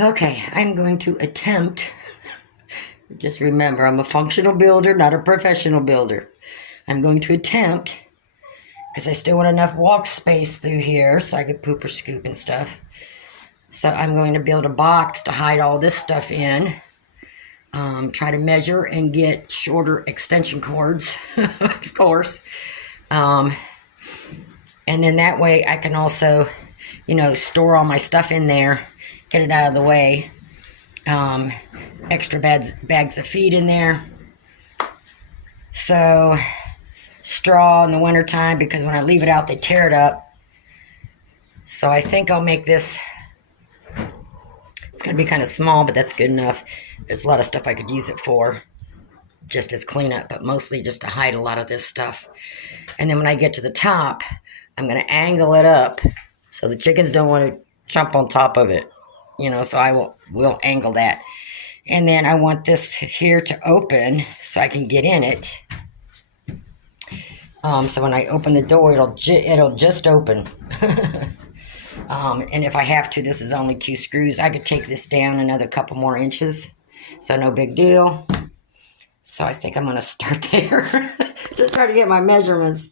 Okay, I'm going to attempt, just remember, I'm a functional builder, not a professional builder. I'm going to attempt, because I still want enough walk space through here so I could poop or scoop and stuff. So I'm going to build a box to hide all this stuff in. Try to measure and get shorter extension cords, of course. Um, and then that way I can also, store all my stuff in there, get it out of the way. Um, Extra bags of feed in there. So straw in the wintertime, because when I leave it out, they tear it up. So I think I'll make this, it's going to be kind of small, but that's good enough. There's a lot of stuff I could use it for, just as cleanup, but mostly just to hide a lot of this stuff. And then when I get to the top, I'm going to angle it up so the chickens don't want to jump on top of it. So I will angle that. And then I want this here to open so I can get in it. So when I open the door, it'll just open. And if I have to, this is only 2 screws. I could take this down another couple more inches. So no big deal. So I think I'm going to start there. Just try to get my measurements.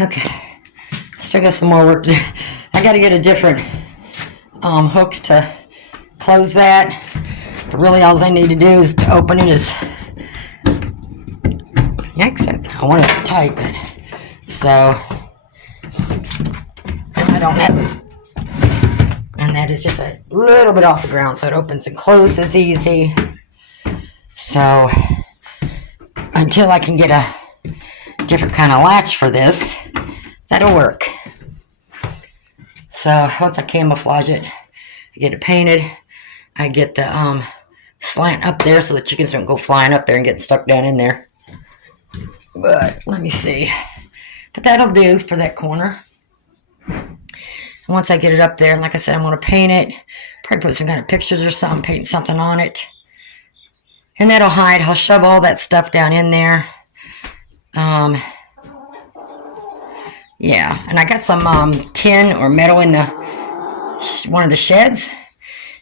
Okay, still got some more work to do. I got to get a different hooks to close that. But really, all I need to do is to open it is. Exit. I want it tight, but so I don't have. And that is just a little bit off the ground, so it opens and closes easy. So until I can get a different kind of latch for this, that'll work. So once I camouflage it, I get it painted, I get the slant up there so the chickens don't go flying up there and get stuck down in there. But let me see. But that'll do for that corner. And once I get it up there, like I said, I'm going to paint it. Probably put some kind of pictures or something, paint something on it. And that'll hide. I'll shove all that stuff down in there. Yeah, and I got some tin or metal in the one of the sheds,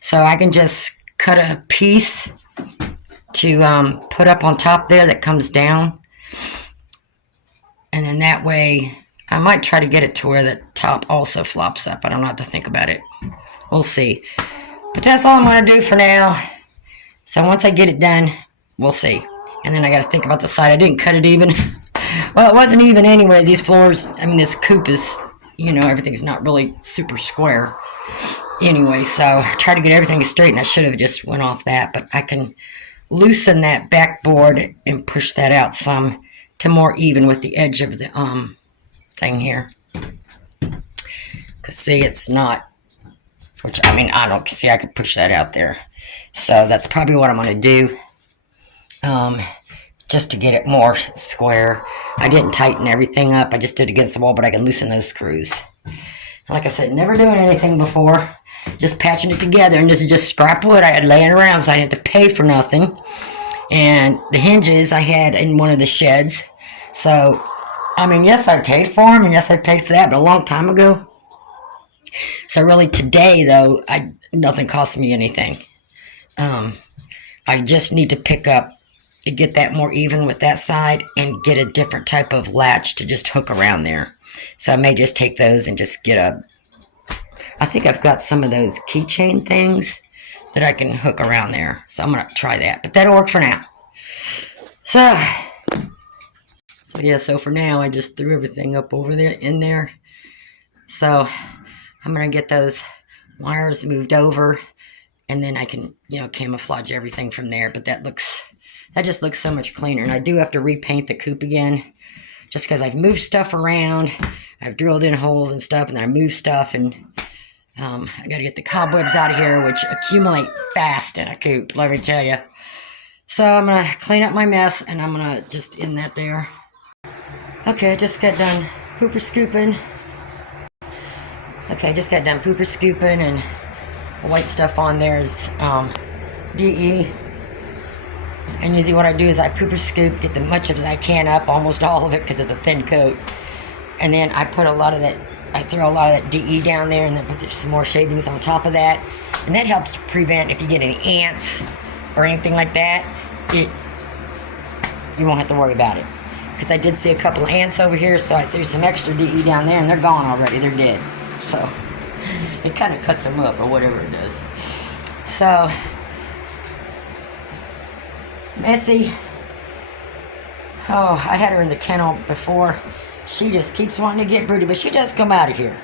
so I can just cut a piece to put up on top there that comes down, and then that way I might try to get it to where the top also flops up. I don't have to think about it. We'll see. But that's all I'm going to do for now. So once I get it done, we'll see. And then I got to think about the side. I didn't cut it even. Well, it wasn't even anyways. These floors, I mean, this coop is, everything's not really super square. Anyway, so I tried to get everything straight, and I should have just went off that. But I can loosen that backboard and push that out some to more even with the edge of the thing here. Because, see, it's not, which, I mean, I don't see, I could push that out there. So that's probably what I'm going to do. just to get it more square. I didn't tighten everything up. I just did it against the wall, but I can loosen those screws. Like I said, never doing anything before. Just patching it together, and this is just scrap wood I had laying around, so I didn't have to pay for nothing. And the hinges I had in one of the sheds. So, I mean, yes, I paid for them, and yes, I paid for that, but a long time ago. So really today, though, nothing cost me anything. I just need to pick up to get that more even with that side and get a different type of latch to just hook around there. So I may just take those and just get I think I've got some of those keychain things that I can hook around there. So I'm going to try that, but that'll work for now. So yeah, so for now, I just threw everything up over there, in there. So I'm going to get those wires moved over, and then I can, camouflage everything from there. But that just looks so much cleaner. And I do have to repaint the coop again, just because I've moved stuff around. I've drilled in holes and stuff, and then I moved stuff, and I got to get the cobwebs out of here, which accumulate fast in a coop, let me tell you. So I'm going to clean up my mess, and I'm going to just end that there. Okay, I just got done pooper scooping. And the white stuff on there is DE. And usually what I do is I pooper scoop, get as much as I can up, almost all of it, because it's a thin coat. And then I put I throw a lot of that DE down there, and then put some more shavings on top of that. And that helps to prevent, if you get any ants or anything like that, you won't have to worry about it. Because I did see a couple of ants over here, so I threw some extra DE down there, and they're gone already. They're dead. So it kind of cuts them up, or whatever it does. So Messy. Oh, I had her in the kennel before. She just keeps wanting to get broody, but she does come out of here.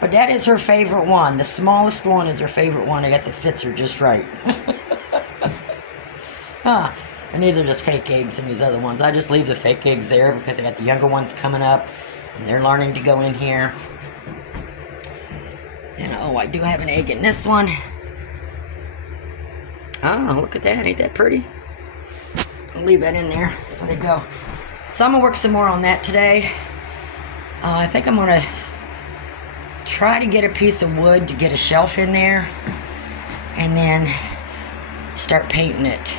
But that is her favorite one. The smallest one is her favorite one. I guess it fits her just right. And these are just fake eggs, and these other ones. I just leave the fake eggs there because I got the younger ones coming up, and they're learning to go in here. And I do have an egg in this one. Oh, look at that. Ain't that pretty? I'll leave that in there so they go. So I'm going to work some more on that today. I think I'm going to try to get a piece of wood to get a shelf in there, and then start painting it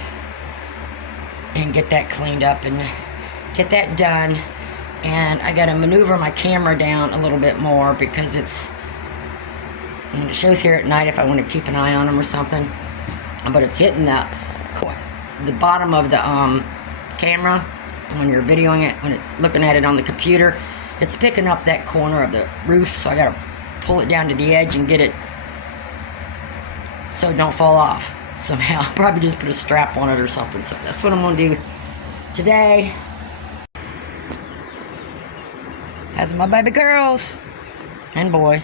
and get that cleaned up and get that done. And I got to maneuver my camera down a little bit more because it shows here at night if I want to keep an eye on them or something. But it's hitting the bottom of the camera when you're videoing it, looking at it on the computer. It's picking up that corner of the roof, so I got to pull it down to the edge and get it so it don't fall off somehow. I'll probably just put a strap on it or something. So that's what I'm going to do today. As my baby girls and boy.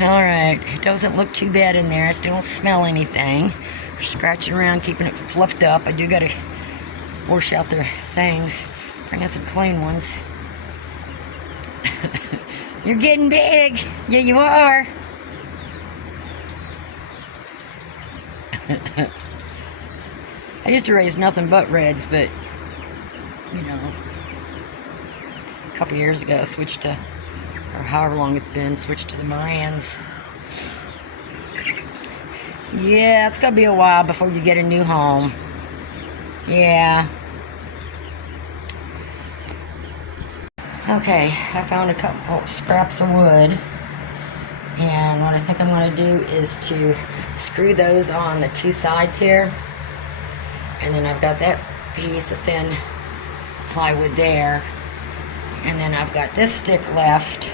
Alright, it doesn't look too bad in there. I still don't smell anything. Scratching around, keeping it fluffed up. I do got to wash out their things. Bring out some clean ones. You're getting big. Yeah, you are. I used to raise nothing but reds, but, a couple years ago, I switched to, or however long it's been, switched to the Morans. Yeah, it's going to be a while before you get a new home. Yeah. Okay, I found a couple scraps of wood. And what I think I'm going to do is to screw those on the two sides here. And then I've got that piece of thin plywood there. And then I've got this stick left.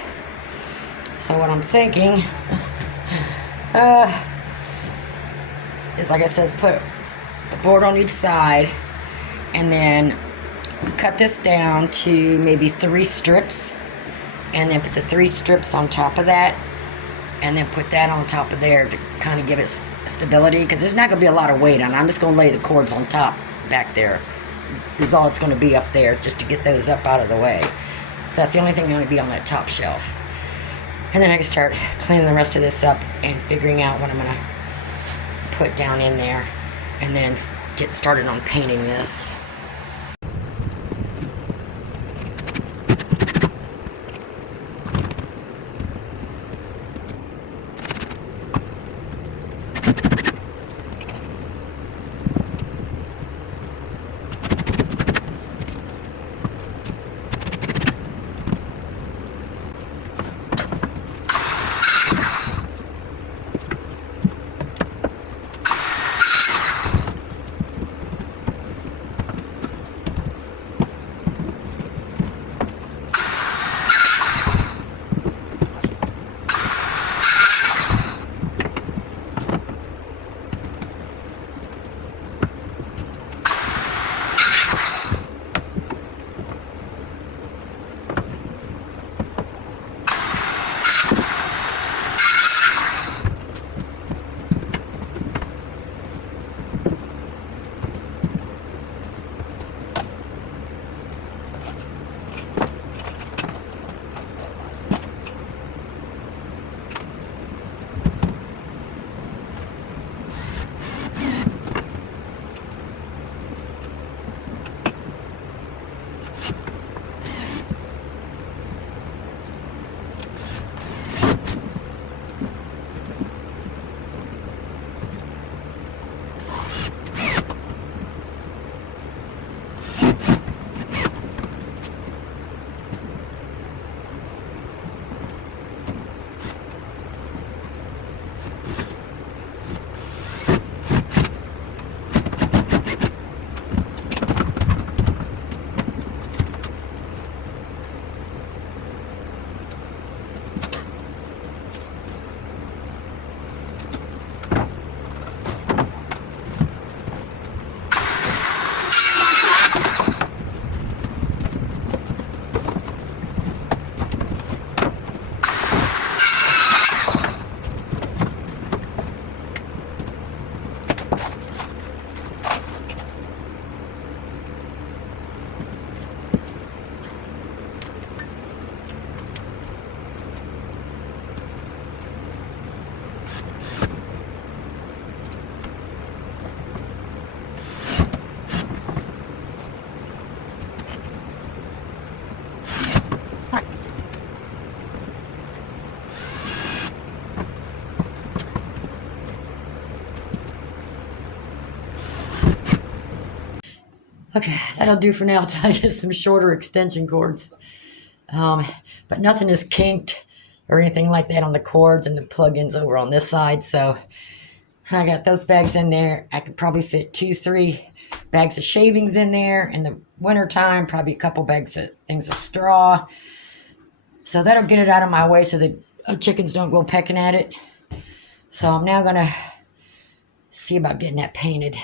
So what I'm thinking is, like I said, put a board on each side and then cut this down to maybe 3 strips, and then put the 3 strips on top of that, and then put that on top of there to kind of give it stability, because there's not going to be a lot of weight on it. I'm just going to lay the cords on top back there is all it's going to be up there, just to get those up out of the way. So that's the only thing going to be on that top shelf. And then I can start cleaning the rest of this up and figuring out what I'm going to put down in there, and then get started on painting this. Okay, that'll do for now until I get some shorter extension cords. But nothing is kinked or anything like that on the cords and the plug-ins over on this side. So I got those bags in there. I could probably fit 2-3 bags of shavings in there. In the wintertime, probably a couple bags of things of straw. So that'll get it out of my way so the chickens don't go pecking at it. So I'm now going to see about getting that painted.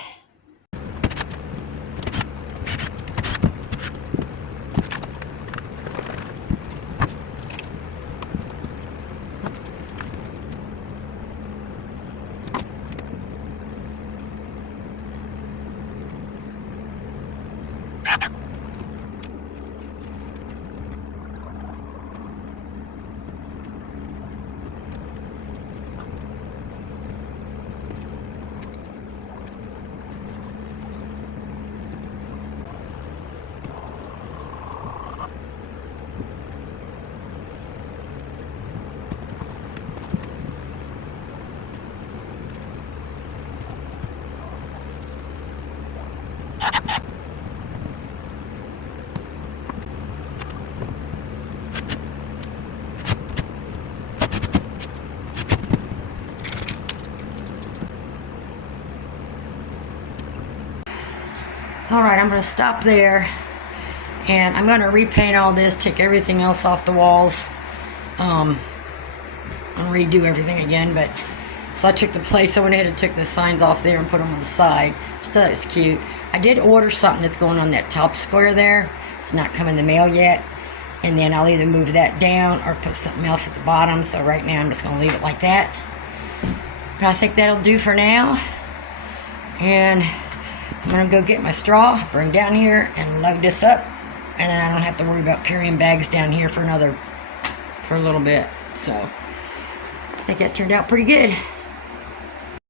All right, I'm going to stop there, and I'm going to repaint all this, take everything else off the walls, and redo everything again. But so I took the place, I went ahead and took the signs off there and put them on the side. Just thought it was cute. I did order something that's going on that top square there. It's not come in the mail yet, and then I'll either move that down or put something else at the bottom. So right now I'm just going to leave it like that. But I think that'll do for now, and I'm going to go get my straw, bring down here, and load this up. And then I don't have to worry about carrying bags down here for a little bit. So, I think that turned out pretty good.